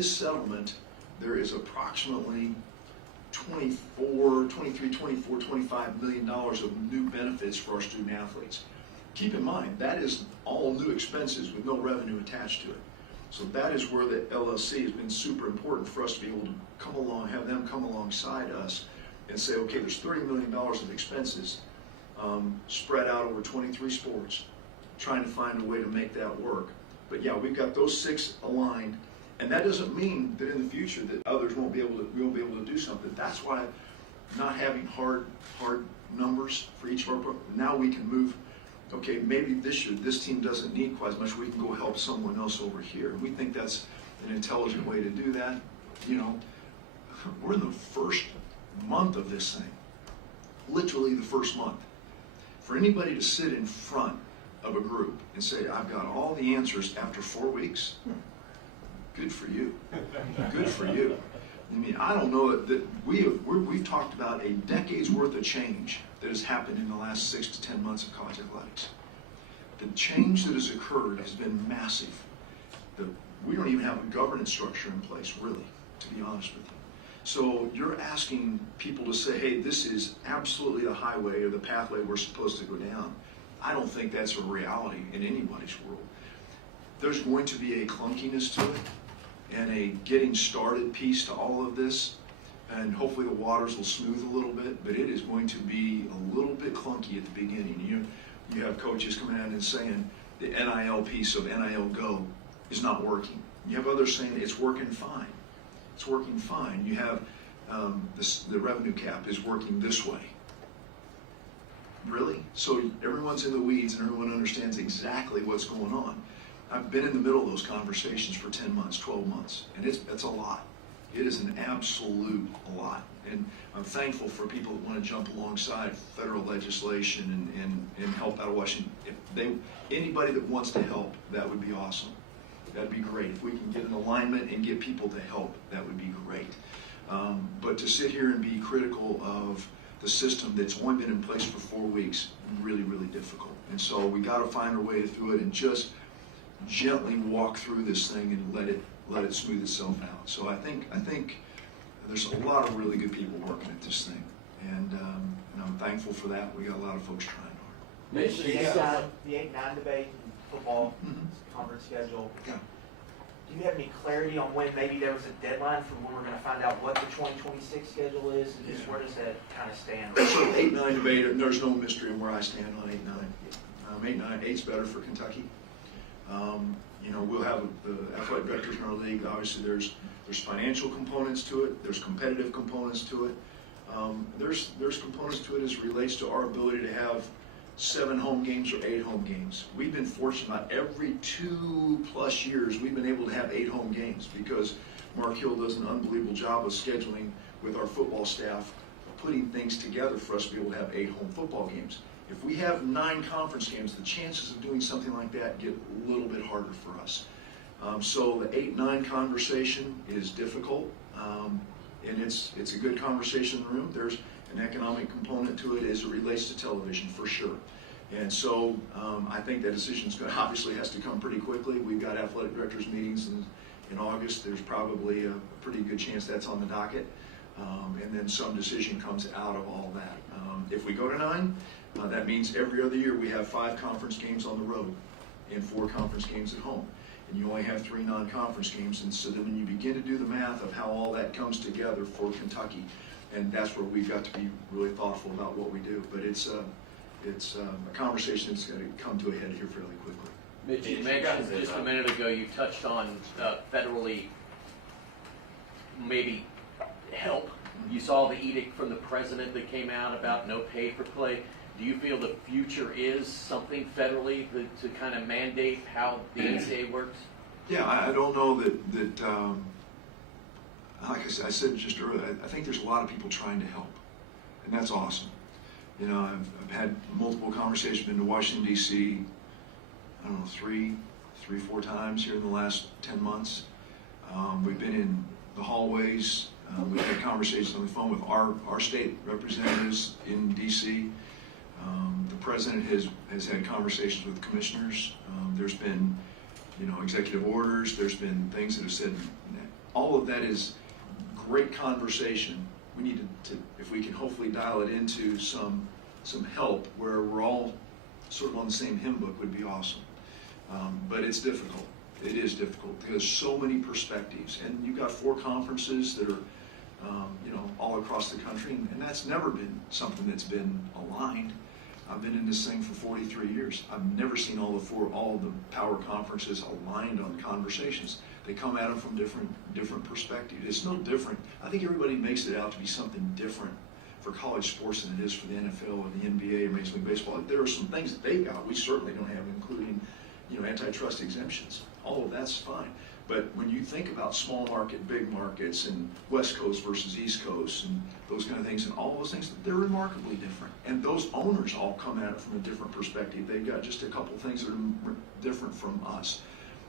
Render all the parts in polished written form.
this settlement, there is approximately $25 million of new benefits for our student athletes. Keep in mind, that is all new expenses with no revenue attached to it. So that is where the LLC has been super important for us to be able to come along, have them come alongside us and say, okay, there's $30 million of expenses spread out over 23 sports, trying to find a way to make that work. But yeah, we've got those 6 aligned, and that doesn't mean that in the future that others we won't be able to do something. That's why not having hard numbers for each of our programs, now we can move, okay, maybe this year this team doesn't need quite as much, we can go help someone else over here. And we think that's an intelligent way to do that. You know, we're in the first month of this thing, literally the first month. For anybody to sit in front of a group and say, I've got all the answers after 4 weeks, good for you. Good for you. I mean, I don't know that we've talked about a decade's worth of change that has happened in the last 6 to 10 months of college athletics. The change that has occurred has been massive. We don't even have a governance structure in place, really, to be honest with you. So you're asking people to say, hey, this is absolutely the highway or the pathway we're supposed to go down. I don't think that's a reality in anybody's world. There's going to be a clunkiness to it and a getting started piece to all of this, and hopefully the waters will smooth a little bit, but it is going to be a little bit clunky at the beginning. You have coaches coming out and saying the NIL piece of NIL Go is not working. You have others saying it's working fine. It's working fine. You have the revenue cap is working this way. Really? So everyone's in the weeds and everyone understands exactly what's going on. I've been in the middle of those conversations for 10 months, 12 months, and it's a lot. It is an absolute lot. And I'm thankful for people that want to jump alongside federal legislation and help out of Washington. Anybody that wants to help, that would be awesome. That'd be great. If we can get an alignment and get people to help, that would be great. But to sit here and be critical of the system that's only been in place for 4 weeks, really, really difficult. And so we got to find our way through it and just gently walk through this thing and let it smooth itself out. So I think there's a lot of really good people working at this thing, and I'm thankful for that. We got a lot of folks trying hard. The 8-9 debate in football conference schedule. Yeah. Do you have any clarity on when maybe there was a deadline for when we're going to find out what the 2026 schedule is, and just where does that kind of stand? So 8-9 debate, and there's no mystery in where I stand on 8-9. 8-9, 8's better for Kentucky. We'll have the athletic directors in our league. Obviously, there's financial components to it. There's competitive components to it. There's components to it as it relates to our ability to have 7 home games or 8 home games. We've been fortunate about every 2+ years we've been able to have 8 home games because Mark Hill does an unbelievable job of scheduling with our football staff, putting things together for us to be able to have 8 home football games. If we have 9 conference games, the chances of doing something like that get a little bit harder for us. So the 8-9 conversation is difficult, and it's a good conversation in the room. There's an economic component to it as it relates to television, for sure. And so I think that decision's obviously has to come pretty quickly. We've got athletic directors meetings in August. There's probably a pretty good chance that's on the docket. And then some decision comes out of all that. If we go to 9, that means every other year we have 5 conference games on the road and 4 conference games at home. And you only have 3 non-conference games. And so then when you begin to do the math of how all that comes together for Kentucky, and that's where we've got to be really thoughtful about what we do. But it's a conversation that's going to come to a head here fairly quickly. Mitch, you mentioned just a minute ago, you touched on federally maybe help. You saw the edict from the president that came out about no pay for play. Do you feel the future is something federally to kind of mandate how the NCAA works? Yeah, I don't know that like I said just earlier, I think there's a lot of people trying to help, and that's awesome. I've had multiple conversations, been to Washington, D.C., I don't know, 3-4 times here in the last 10 months. We've been in the hallways. We've had conversations on the phone with our state representatives in D.C. The president has had conversations with commissioners. There's been, executive orders. There's been things that have said all of that is great conversation. We need to, if we can hopefully dial it into some help where we're all sort of on the same hymn book, would be awesome. But it's difficult. It is difficult because so many perspectives, and you've got 4 conferences that are, all across the country, and that's never been something that's been aligned. I've been in this thing for 43 years. I've never seen all the power conferences aligned on conversations. They come at them from different perspectives. It's no different. I think everybody makes it out to be something different for college sports than it is for the NFL or the NBA or Major League Baseball. There are some things that they've got we certainly don't have, including antitrust exemptions. All of that's fine. But when you think about small market, big markets, and West Coast versus East Coast, and those kind of things, and all those things, they're remarkably different. And those owners all come at it from a different perspective. They've got just a couple things that are different from us.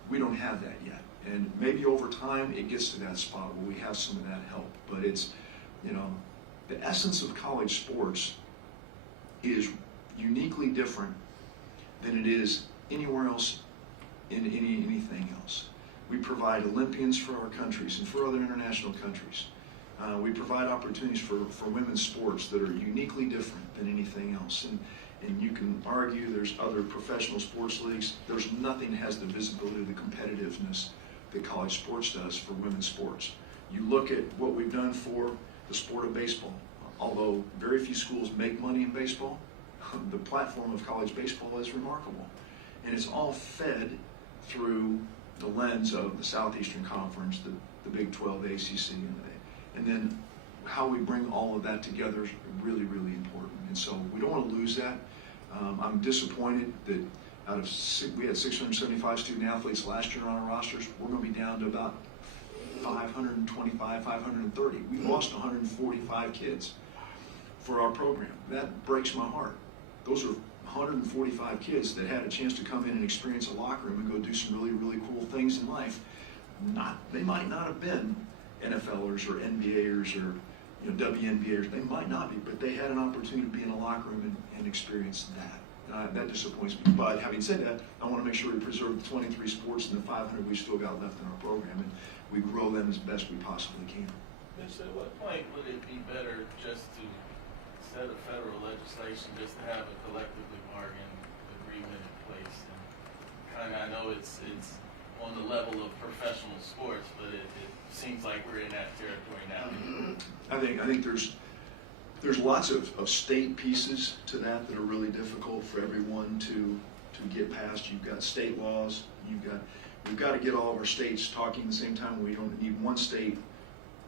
We don't have that yet. And maybe over time it gets to that spot where we have some of that help. But it's, the essence of college sports is uniquely different than it is anywhere else in anything else. We provide Olympians for our countries and for other international countries. We provide opportunities for women's sports that are uniquely different than anything else. And you can argue there's other professional sports leagues. There's nothing that has the visibility, the competitiveness that college sports does for women's sports. You look at what we've done for the sport of baseball. Although very few schools make money in baseball, the platform of college baseball is remarkable. And it's all fed through the lens of the Southeastern Conference, the Big 12, the ACC, and then how we bring all of that together is really, really important. And so we don't want to lose that. I'm disappointed that we had 675 student athletes last year on our rosters. We're going to be down to about 525, 530. We lost 145 kids for our program. That breaks my heart. Those are 145 kids that had a chance to come in and experience a locker room and go do some really, really cool things in life. They might not have been NFLers or NBAers or WNBAers. They might not be, but they had an opportunity to be in a locker room and experience that. That disappoints me. But having said that, I want to make sure we preserve the 23 sports and the 500 we've still got left in our program, and we grow them as best we possibly can. Mitch, at what point would it be better just to, instead of federal legislation, just to have a collectively bargained agreement in place? And I know it's on the level of professional sports, but it seems like we're in that territory now. I think there's lots of state pieces to that are really difficult for everyone to get past. You've got state laws. We've got to get all of our states talking at the same time. We don't need one state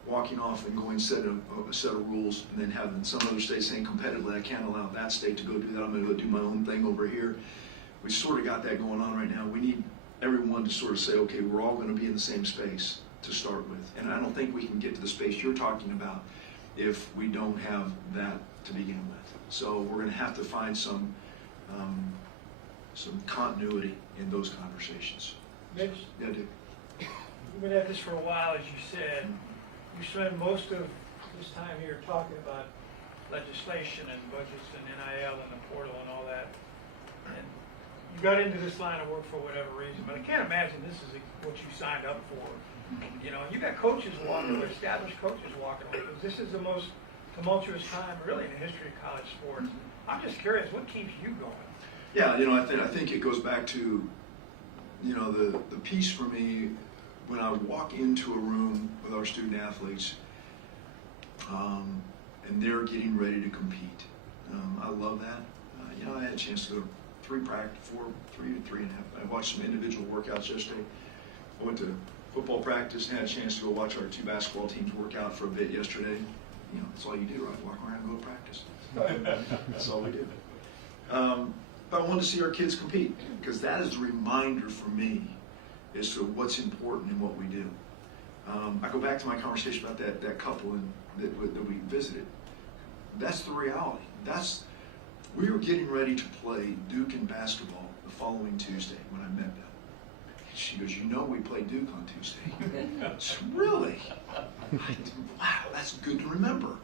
walking off and going set a set of rules and then having some other state saying competitively, I can't allow that state to go do that. I'm going to go do my own thing over here. We sort of got that going on right now. We need everyone to sort of say, okay, we're all going to be in the same space to start with. And I don't think we can get to the space you're talking about if we don't have that to begin with. So we're going to have to find some continuity in those conversations. Mitch, Yeah, Dick. you've been at this for a while, as you said. You spend most of this time here talking about legislation and budgets and NIL and the portal and all that. And you got into this line of work for whatever reason, but I can't imagine this is what you signed up for. You got coaches walking away, established coaches walking away, because this is the most tumultuous time really in the history of college sports. I'm just curious, what keeps you going? Yeah, I think it goes back to, the piece for me when I walk into a room with our student athletes, and they're getting ready to compete. I love that. I had a chance to go to 3 to 3.5. I watched some individual workouts yesterday. I went to football practice and had a chance to go watch our 2 basketball teams work out for a bit yesterday. That's all you do, right? Walk around and go to practice. That's all we do. But I wanted to see our kids compete because that is a reminder for me as to what's important in what we do. I go back to my conversation about that couple that we visited. That's the reality. We were getting ready to play Duke in basketball the following Tuesday when I met them. She goes, we play Duke on Tuesday. Said, really? Wow, that's good to remember.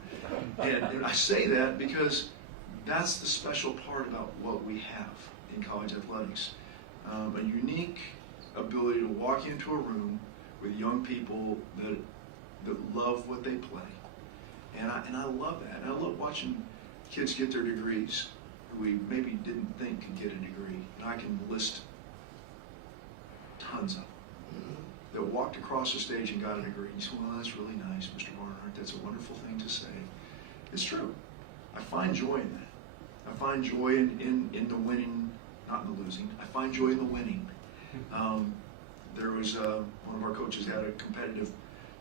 And I say that because that's the special part about what we have in college athletics. A unique ability to walk into a room with young people that love what they play. And I love that. And I love watching kids get their degrees who we maybe didn't think could get a degree. And I can list tons of them that walked across the stage and got a degree. You say, well, that's really nice, Mr. Barnhart. That's a wonderful thing to say. It's true. I find joy in that. I find joy in the winning, not in the losing. I find joy in the winning. There was one of our coaches had a competitive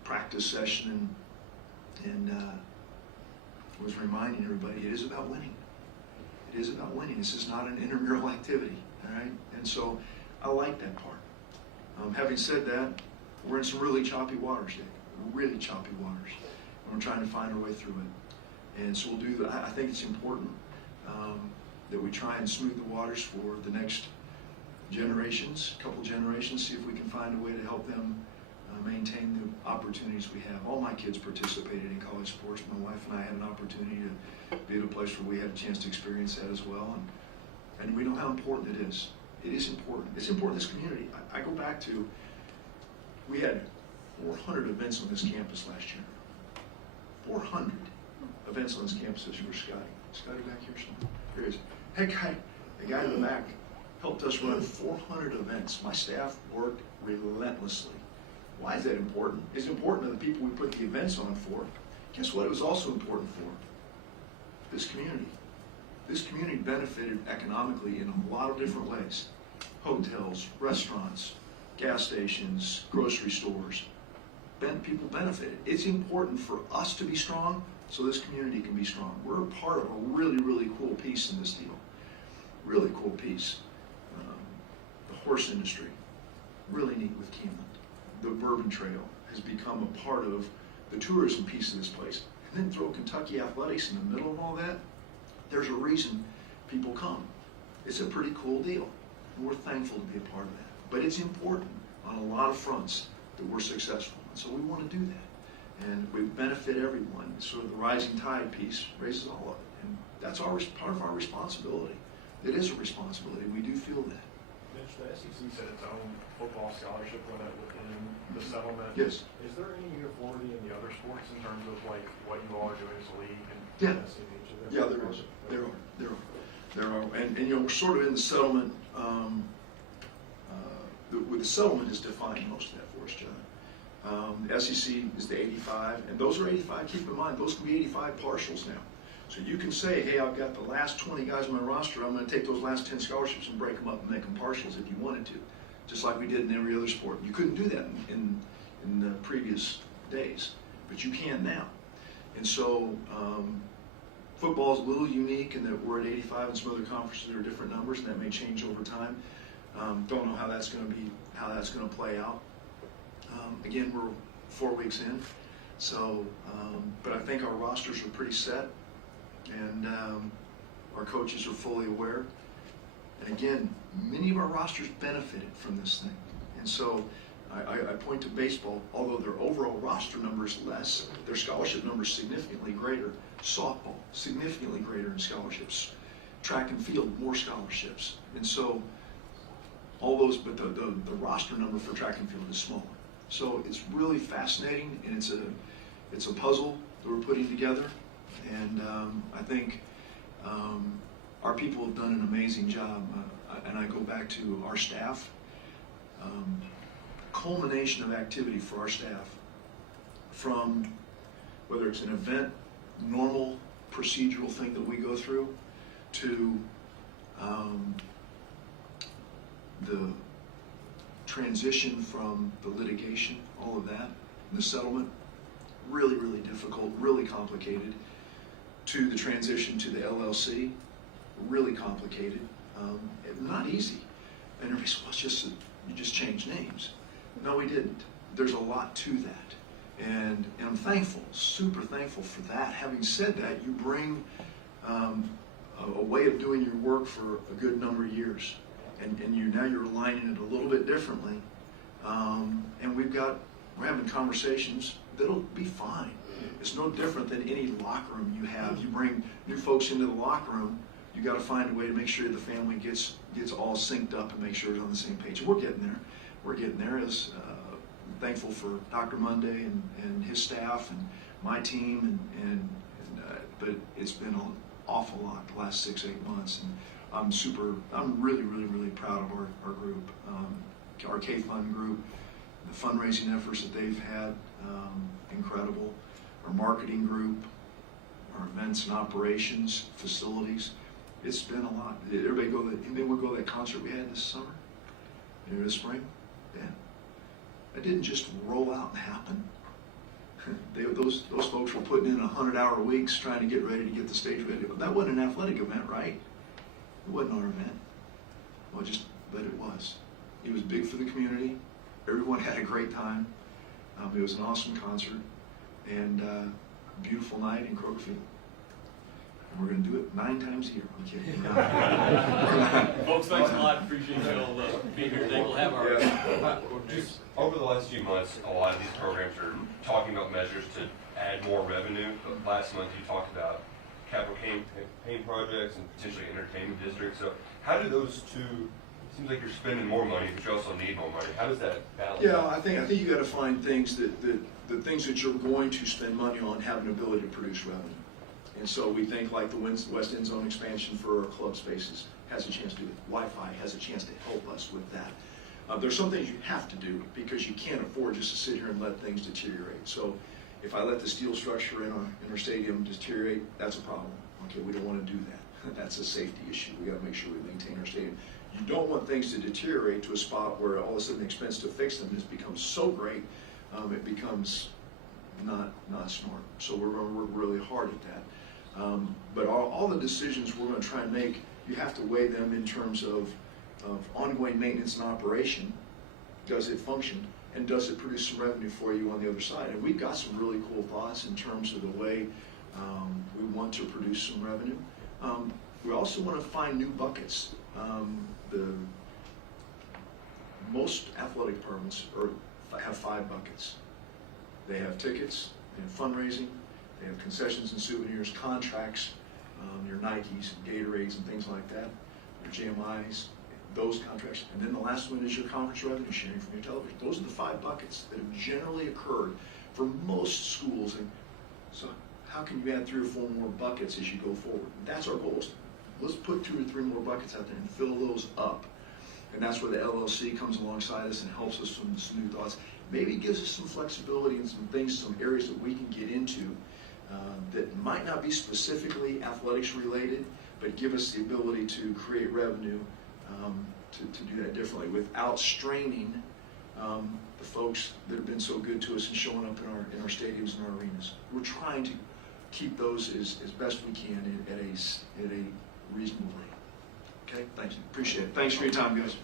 practice session and was reminding everybody it is about winning. It is about winning. This is not an intramural activity, all right? And so I like that part. Having said that, we're in some really choppy waters, Dick. Really choppy waters. And we're trying to find our way through it. And so we'll do that. I think it's important that we try and smooth the waters for the next generations, couple generations, see if we can find a way to help them maintain the opportunities we have. All my kids participated in college sports. My wife and I had an opportunity to be at a place where we had a chance to experience that as well. And we know how important it is. It is important. It's important in this community. I go back to, we had 400 events on this campus last year. 400 events on this campus this year. Where's Scotty? Scotty back here somewhere? Here he is. Hey, guy, the guy in the back helped us run 400 events. My staff worked relentlessly. Why is that important? It's important to the people we put the events on for. Guess what it was also important for? This community. This community benefited economically in a lot of different ways. Hotels, restaurants, gas stations, grocery stores. People benefited. It's important for us to be strong so this community can be strong. We're a part of a really, really cool piece in this deal. Really cool piece. The horse industry, really neat with Keeneland. The Bourbon Trail has become a part of the tourism piece of this place. And then throw Kentucky athletics in the middle of all that. There's a reason people come. It's a pretty cool deal. And we're thankful to be a part of that. But it's important on a lot of fronts that we're successful. And so we want to do that. And we benefit everyone. Sort of the rising tide piece raises all of it. And that's part of our responsibility. It is a responsibility. We do feel that. Mitch, the SEC set its own football scholarship limit within the settlement. Yes. Is there any uniformity in the other sports in terms of like what you all are doing as a league and Yeah. each of them? Yeah, there is. There are. And you know, we're sort of in the settlement, with the settlement is defining most of that for us, John. The SEC is the 85, and those are 85, keep in mind, those can be 85 partials now. So you can say, hey, I've got the last 20 guys on my roster, I'm going to take those last 10 scholarships and break them up and make them partials if you wanted to, just like we did in every other sport. You couldn't do that in the previous days, but you can now. And so football is a little unique in that we're at 85 and some other conferences there are different numbers, and that may change over time. Don't know how that's going to play out. Again, we're 4 weeks in, so but I think our rosters are pretty set, and our coaches are fully aware. And again, many of our rosters benefited from this thing, and so I point to baseball. Although their overall roster number is less, their scholarship number is significantly greater. Softball, significantly greater in scholarships. Track and field, more scholarships, and so all those. But the roster number for track and field is smaller. So it's really fascinating, and it's a puzzle that we're putting together. And I think our people have done an amazing job. And I go back to our staff. Culmination of activity for our staff, from whether it's an event, normal procedural thing that we go through, to the transition from the litigation, all of that, the settlement, really, really difficult, really complicated, to the transition to the LLC, really complicated, not easy. And everybody says, well, it's just, you just changed names. No, we didn't. There's a lot to that. And I'm thankful, super thankful for that. Having said that, you bring a way of doing your work for a good number of years. And now you're aligning it a little bit differently. And we're having conversations that'll be fine. It's no different than any locker room you have. You bring new folks into the locker room, you got to find a way to make sure the family gets all synced up and make sure it's on the same page. We're getting there. We're getting there as thankful for Dr. Monday and his staff and my team, but it's been an awful lot the last 6-8 months, and I'm really, really, really proud of our group, our K-Fund group, the fundraising efforts that they've had, incredible. Our marketing group, our events and operations, facilities, it's been a lot. Anybody would go to that concert we had this summer, this spring? Yeah. It didn't just roll out and happen. Those folks were putting in 100-hour weeks trying to get ready to get the stage ready. That wasn't an athletic event, right? It wasn't our event. But it was. It was big for the community. Everyone had a great time. It was an awesome concert and a beautiful night in Kroger Field. And we're going to do it 9 times a year. I'm kidding. Folks, thanks a lot. Appreciate you all being here today. We'll have our. Just over the last few months, a lot of these programs are talking about measures to add more revenue. But last month, you talked about capital campaign projects and potentially entertainment districts. So, how do those two? It seems like you're spending more money, but you also need more money. How does that balance? Yeah, I think you got to find things that the things that you're going to spend money on have an ability to produce revenue. And so we think like the West End Zone expansion for our club spaces has a chance to do it. Wi-Fi has a chance to help us with that. There's some things you have to do because you can't afford just to sit here and let things deteriorate. So if I let the steel structure in our stadium deteriorate, that's a problem. Okay, we don't want to do that. That's a safety issue. We got to make sure we maintain our stadium. You don't want things to deteriorate to a spot where all of a sudden the expense to fix them has become so great, it becomes not smart. So we're going to work really hard at that. But all the decisions we're going to try and make, you have to weigh them in terms of ongoing maintenance and operation. Does it function? And does it produce some revenue for you on the other side? And we've got some really cool thoughts in terms of the way we want to produce some revenue. We also want to find new buckets. Most athletic departments have 5 buckets. They have tickets, they have fundraising, they have concessions and souvenirs, contracts, your Nikes and Gatorades and things like that, your GMIs, those contracts. And then the last one is your conference revenue sharing from your television. Those are the 5 buckets that have generally occurred for most schools. And so how can you add 3 or 4 more buckets as you go forward? That's our goal. Let's put 2 or 3 more buckets out there and fill those up. And that's where the LLC comes alongside us and helps us from some new thoughts. Maybe it gives us some flexibility and some things, some areas that we can get into that might not be specifically athletics related, but give us the ability to create revenue to do that differently without straining the folks that have been so good to us and showing up in our stadiums and our arenas. We're trying to keep those as best we can at a reasonable rate. Okay, thank you. Appreciate it. Thanks for your time, guys.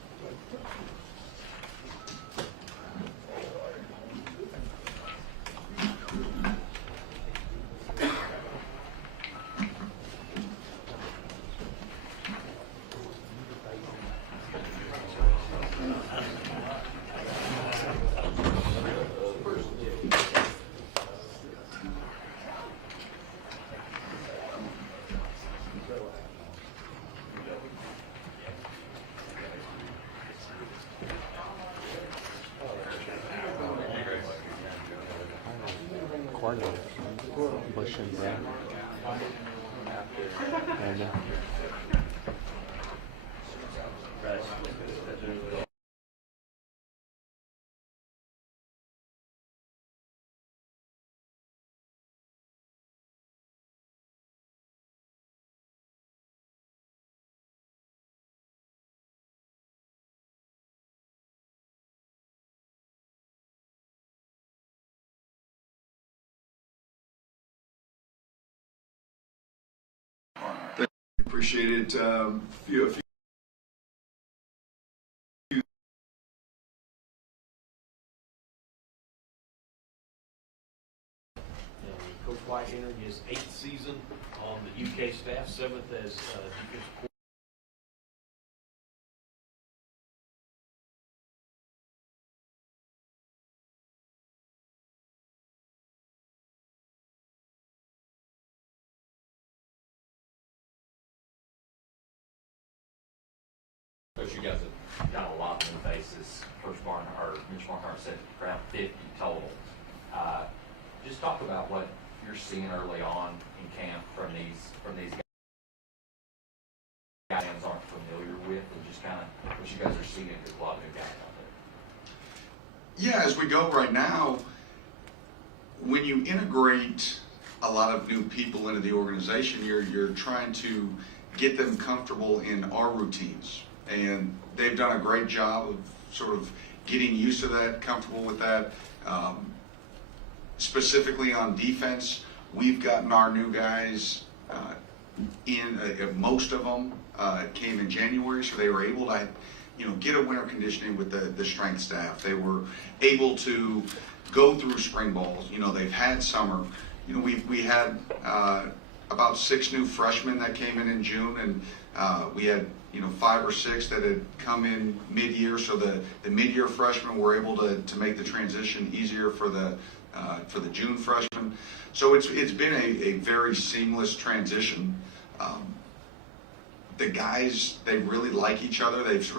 Bush and Brown. And, Appreciate it. Coach White entered his 8th season on the UK staff, 7th as defensive coordinator. Coach, you guys have done a lot in the bases. First Barn, or Mitch Markhart said around 50 total. Just talk about what you're seeing early on in camp from these guys aren't familiar with, and just kind of what you guys are seeing, because a lot of new guys out there. Yeah, as we go right now, when you integrate a lot of new people into the organization, you're trying to get them comfortable in our routines, and they've done a great job of sort of getting used to that, comfortable with that. Specifically on defense, we've gotten our new guys in. Most of them came in January, so they were able to, get a winter conditioning with the strength staff. They were able to go through spring balls. They've had summer. We had about 6 new freshmen that came in June, and we had 5 or 6 that had come in mid-year. So the mid-year freshmen were able to make the transition easier for the June freshmen. So it's been a very seamless transition. The guys, they really like each other. They've sort of